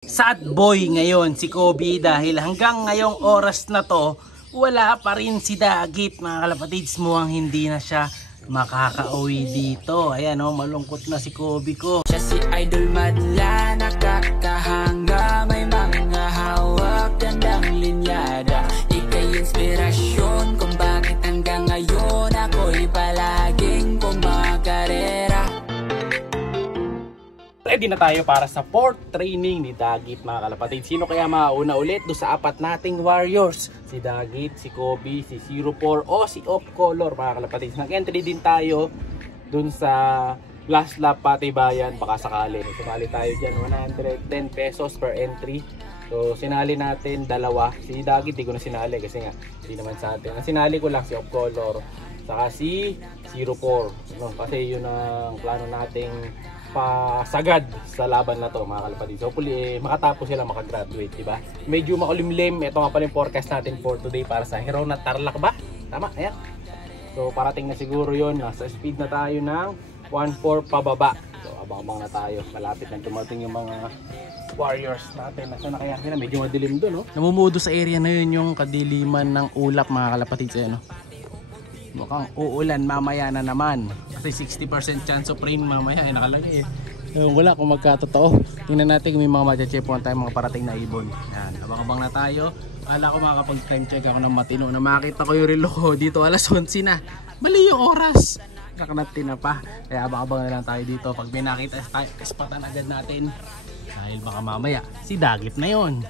Sad boy ngayon si Kobe dahil hanggang ngayong oras na to wala pa rin si Dagit mga kalapatids mo ang hindi na siya makakauwi dito. Ayan o, malungkot na si Kobe ko. Siya si Idol Madla, nakakahanga, may mga hawak, gandang linyada. Ika'y inspirasyon kung bakit hanggang ngayon ako'y palaging kumakarera. Ready na tayo para sa 4th training ni Dagit mga kalapatid. Sino kaya mauna ulit do sa apat nating warriors? Si Dagit, si Kobe, si 04 o si Off Color mga kalapatid. Nag-entry din tayo dun sa last lap patibayan baka sakali. Sumali tayo dyan 110 pesos per entry. So sinali natin dalawa. Si Dagit di ko na sinali kasi nga hindi naman sa atin. Ang sinali ko lang si Off Color saka si 04 no? Kasi yun ang plano nating pasagad sa laban na to mga kalapatid. So hopefully makatapos sila makagraduate, diba? Medyo makulimlim. Ito nga pala yung forecast natin for today para sa Hero na Tarlac ba? Tama, ayan. So parating na siguro yon. Nasa speed na tayo ng 1.4 pababa. So abang-abang na tayo. Malapit na dumating yung mga warriors natin. Nasa na kaya sila? Medyo madilim doon, no? Namumudo sa area na yun yung kadiliman ng ulap mga kalapatid. Ano? Mukhang uulan mamaya na naman kasi 60% chance of rain mamaya ay nakalagay eh. Wala kung magkatotoo. Tingnan natin kung may mga matchechepuan tayo mga parating na ibon. Yan, abang-abang na tayo. Kala ko makakapag-time check ako ng matino na makita ko yung relo ko dito alas 11 na. Mali yung oras. Kakanati na pa. Kaya abang-abang na lang tayo dito. Pag may nakita tayo, ispatan agad natin. Dahil baka mamaya si Dagit na yon.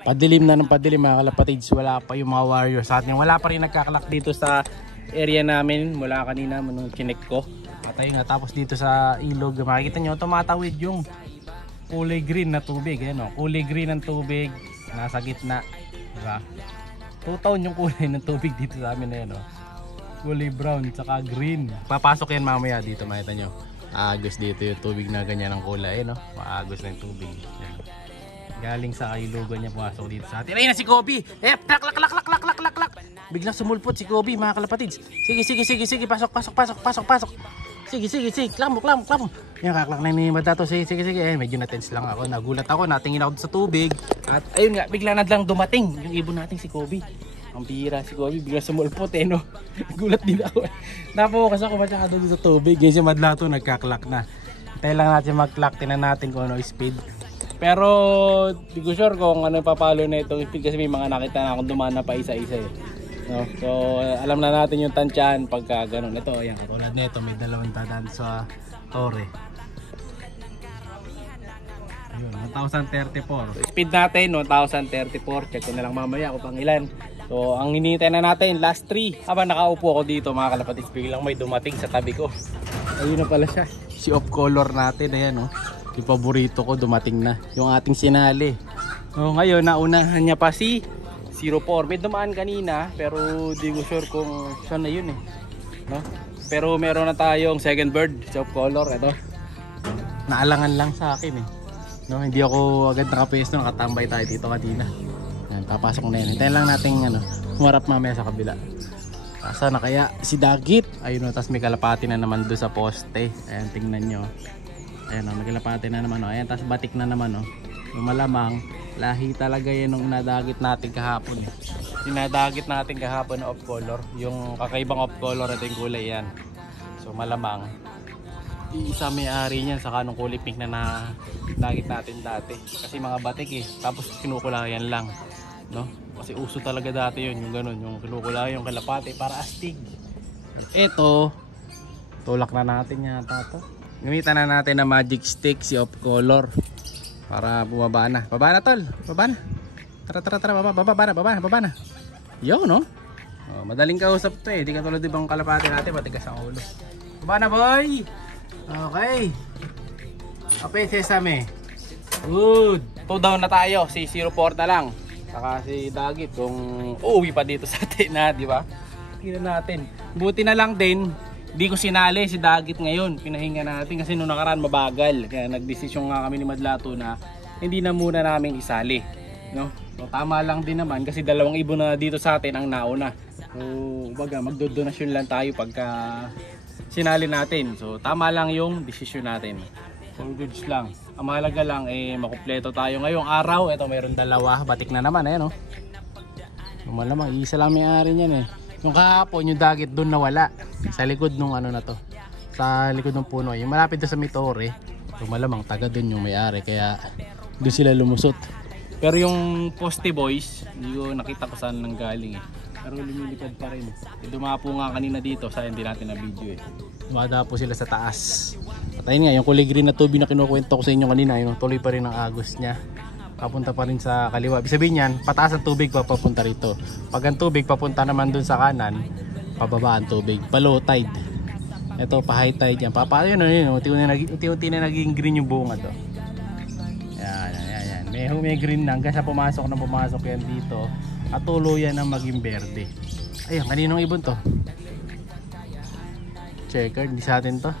Padilim na ng padilim mga kalapatids. Wala pa yung mga warriors sa atin. Wala pa rin nagkakalak dito sa area namin mula kanina nung chinek ko. Patay nga. Tapos dito sa ilog makikita nyo tumatawid yung kulay green na tubig. Ayan, o. Kulay green ng tubig nasa gitna, diba? Two-tone yung kulay ng tubig dito sa amin na yan, o. Kulay brown tsaka green. Papasok yan mamaya dito, makita nyo. Agos dito yung tubig na ganyan ang kulay, no? Maagos na yung tubig. Yan. Galing sa ilugan niya pumasok dito sa atin. Ayun na si Kobe. Klak. Biglang sumulpot si Kobe mga kalapatids. Sige. Pasok. Sige. Klamo. Yan kaklak na ni Madato. Sige. Medyo na-tense lang ako. Nagulat ako. Natingin ako sa tubig. At ayun nga, bigla na lang dumating yung ibon nating si Kobe. Ang bihira si Kobe. Biglang sumulpot no. Nagulat din ako. Napokas ako masyado dito sa tubig. Yan si Madato nagkaklak na. Tayo lang natin mag-clock. Tinan natin kung ano speed. Pero di ko sure kung ano papalo na itong speed kasi may mga nakita na akong dumana pa isa-isa eh. No? So alam na natin yung tansyahan pagka ganun. Ito, ayan, katulad na ito, may dalawang dadaan sa Torre. Ayun, 1034. Speed natin, 1034. Check ko na lang mamaya kung pang ilan. So ang hinihintay na natin, last 3. Habang nakaupo ako dito mga kalapatids, biglang may dumating sa tabi ko. Ayun na pala siya. Si Off Color natin, ayan oh. Yung paborito ko dumating na yung ating sinali. So ngayon naunahan niya pa si 04. May dumaan kanina pero di ko sure kung siya na yun eh, no? Pero meron na tayong second bird, Off Color. Ito naalangan lang sa akin eh, no? Hindi ako agad nakapesto, nakatambay tayo dito kanina. Yan, papasok na yan. Hintayin lang natin humarap mamaya sa kabila. Asa na kaya si Dagit? Ayun o, tapos may kalapati na naman doon sa poste. Ayan, tingnan nyo. Ayan o, nagkalapate na naman o. Ayan, tapos batik na naman o. Malamang, lahi talaga yan nung nadagit natin kahapon eh. Sinadagit natin kahapon na Off Color. Yung kakaibang Off Color, ito yung kulay yan. So malamang, isa may-ari niyan sa kanong kulay pink na nadagit natin dati. Kasi mga batik eh. Tapos kinukulayan lang, no? Kasi uso talaga dati yun, yung ganun. Yung kinukulayan, yung kalapate para astig. Ito, tulak na natin yata ito. Gamitan na natin na magic stick si Off Color para bumaba na. Baba na tol, baba na. Tara, baba na. Yo no? Oh, madaling kausap to eh. Di katulad ibang kalapate natin, matigas ang ulo. Baba na boy! Okay. Okay, sesame. Good. 2 down na tayo, si 04 na lang. Saka si Dagit kung uuwi pa dito sa atin na, di ba? Tingnan natin. Buti na lang din di ko sinali si Dagit ngayon. Pinahinga natin kasi nung nakaraan mabagal. Kaya nagdesisyon nga kami ni Madlato na hindi na muna namin isali. no? So tama lang din naman kasi dalawang ibon na dito sa atin ang nauna. So baga magdodonasyon lang tayo pagka sinali natin. So tama lang yung desisyon natin. So goods lang. Ang mahalaga lang makumpleto tayo ngayong araw. Ito mayroon dalawa, batik na naman no. So malamang isa lang may-ari niyan Yung kahapon yung dagit doon nawala sa likod nung ano na to. Sa likod ng puno, yung malapit doon sa Mitore. So malamang taga doon yung may-ari kaya doon sila lumusot. Pero yung poste boys, hindi ko nakita ko saan nang galing Pero lumilipad pa rin. Dumapo nga kanina dito, sayang hindi natin na video Dumadapo sila sa taas. At ayun nga, yung kulay green na tubig na kinukwento ko sa inyo kanina, yung tuloy pa rin ang agos niya. Papunta pa rin sa kaliwa. Ibig sabihin yan, pataas ang tubig papunta rito. Pag ang tubig papunta naman doon sa kanan, pababa ang tubig. Pa low tide. Ito pa high tide yan. Unti-unti na naging green yung bunga to. Yan. May green na hanggang sa pumasok yan dito. At tuluyan na maging berde. Ayun, kaninong ibon to? Checker, hindi sa atin to.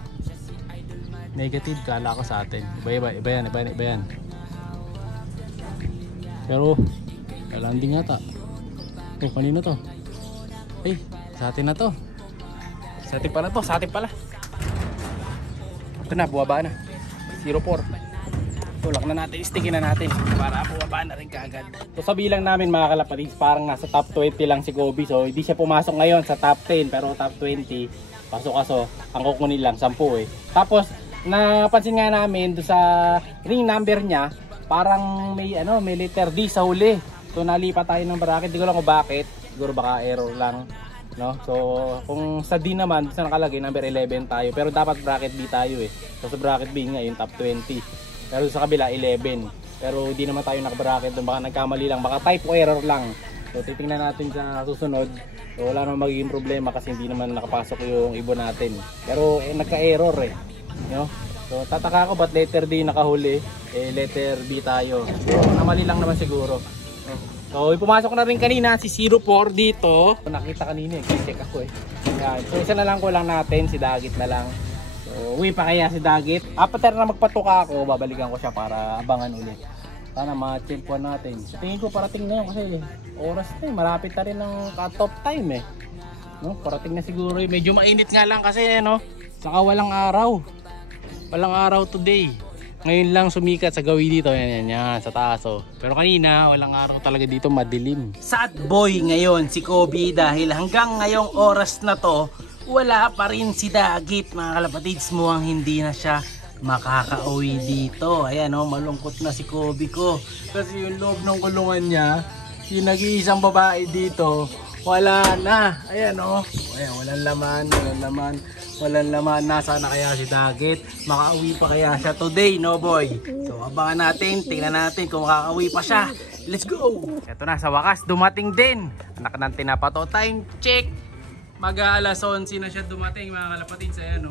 Negative, kala ko sa atin. Iba yan. Pero landing yata. Kanino to? Ay, sa atin na to. Sa atin pala. Ito na, buwaba na. 04. Tulak na natin, stickin na natin para buwaba na rin kaagad. So sa bilang namin mga kalapatids, parang nasa top 20 lang si Kobe. So hindi siya pumasok ngayon sa top 10 pero top 20. Pasok ang kukunin lang 10 Tapos napansin nga namin do sa ring number niya, parang may letter D sa huli. So nalipat tayo ng bracket, di ko lang kung bakit. Siguro baka error lang, no? So kung sa D naman, sa nakalagay number 11 tayo, pero dapat bracket B tayo So sa bracket B nga yung top 20. Pero sa kabila 11. Pero hindi naman tayo naka-bracket doon, baka nagkamali lang, baka type o error lang. So titingnan natin sa susunod. So wala namang magiging problema kasi hindi naman nakapasok yung ibon natin. Pero nagka-error no? So tataka ako ba't letter D nakahuli, letter B tayo. So namali lang naman siguro. So pumasok na rin kanina si 04 dito. Nakita kanina check ako Yan. So isa na lang ko lang natin, si Dagit na lang. So uwi pa kaya si Dagit. After na magpatuka ako, babalikan ko siya para abangan ulit. Sana ma-tempuan natin. Tingin ko parating na yun kasi oras na malapit na rin ng cut-off time no? Parating na siguro medyo mainit nga lang kasi saka walang araw. Walang araw today. Ngayon lang sumikat sa gawi dito. Yan, sa taas Pero kanina walang araw talaga dito, madilim. Sad boy ngayon si Kobe dahil hanggang ngayong oras na to wala pa rin si Dagit. Mga kalapatids mo ang hindi na siya makakauwi dito. Ayan malungkot na si Kobe ko. Kasi yung loob ng kulungan niya, yung nag-iisang babae dito, wala na. Ayan Ayan, walang laman. Nasaan na kaya si Dagit? Makauwi pa kaya siya today, no boy? So abangan natin, tingnan natin kung makakauwi pa siya. Let's go! Ito na, sa wakas dumating din. Anak ng tinapato, time check. Mag-aalas 11 na siya dumating mga kalapatids. Ayan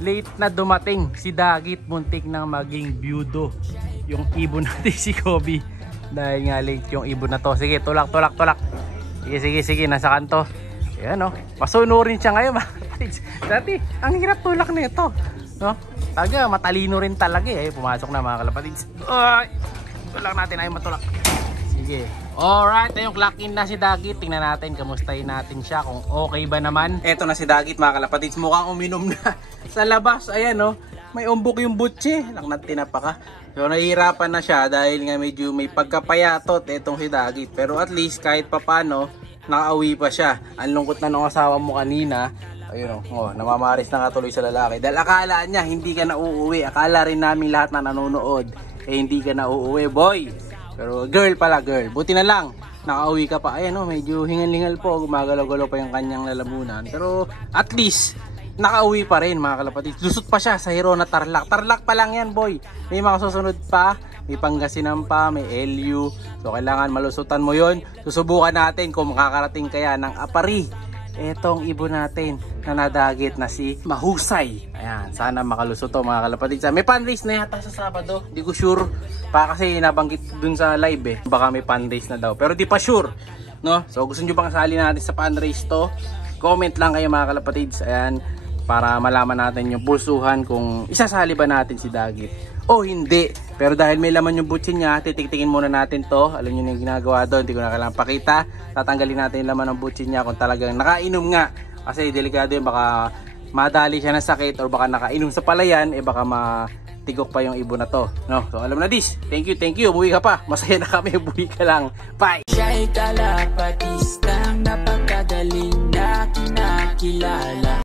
late na dumating si Dagit, muntik nang maging byudo yung ibon natin si Kobe. Dahil nga late yung ibon na to. Sige, tulak. Sige, nasa kanto. Ayan pasunurin siya ngayon mga kapatids. Dati, ang hirap tulak na ito, no? Taga, matalino rin talaga pumasok na mga kalapatids. Tulak natin, ayaw matulak. Sige. Alright, ayun, clock in na si Dagit. Tingnan natin, kamustahin natin siya kung okay ba naman. Eto na si Dagit mga kalapatids. Mukhang uminom na sa labas. Ayan may umbok yung butche. Tinapa ka. So nahihirapan na siya dahil nga medyo may pagkapayatot etong si Dagit. Pero at least kahit papano nakauwi pa siya. Ang lungkot na ng asawa mo kanina. Ayun namamaris na nga tuloy sa lalaki. Dahil akala niya hindi ka na uuwi. Akala rin namin lahat na nanonood hindi ka na uuwi, boy. Pero girl. Buti na lang nakauwi ka pa. Ayan medyo hingal-hingal po. Gumagalaw-galaw pa yung kanyang lalamunan. Pero at least nakauwi pa rin mga kalapatids. Lusot pa siya sa Hirona Tarlac. Tarlac pa lang yan, boy. May mga susunod pa. May Pangasinan pa, may LU. So kailangan malusutan mo yon. Susubukan natin kung makakarating kaya ng Apari etong ibon natin na nadagit na si Mahusay. Ayan, sana makalusot to mga kalapatids. May pan race na yata sa Sabado. Di ko sure. Pa kasi nabanggit dun sa live baka may pan race na daw. Pero di pa sure, no? So gusto nyo bang kasali natin sa pan race to? Comment lang kayo mga kalapatids. Ayan, para malaman natin yung pulsuhan kung isasali ba natin si Dagit o hindi. Pero dahil may laman yung butsin niya, titiktikin muna natin to. Alam nyo yung ginagawa doon, hindi ko na kailangan pakita. Tatanggalin natin yung laman ng butsin niya kung talagang nakainom nga. Kasi delikado yun, baka madali siya ng sakit or baka nakainom sa palayan, baka matigok pa yung ibon na to, no? So alam na this. Thank you. Umuwi ka pa. Masaya na kami. Umuwi ka lang. Bye! Siya'y kalapatistang napakagaling na kinakilala.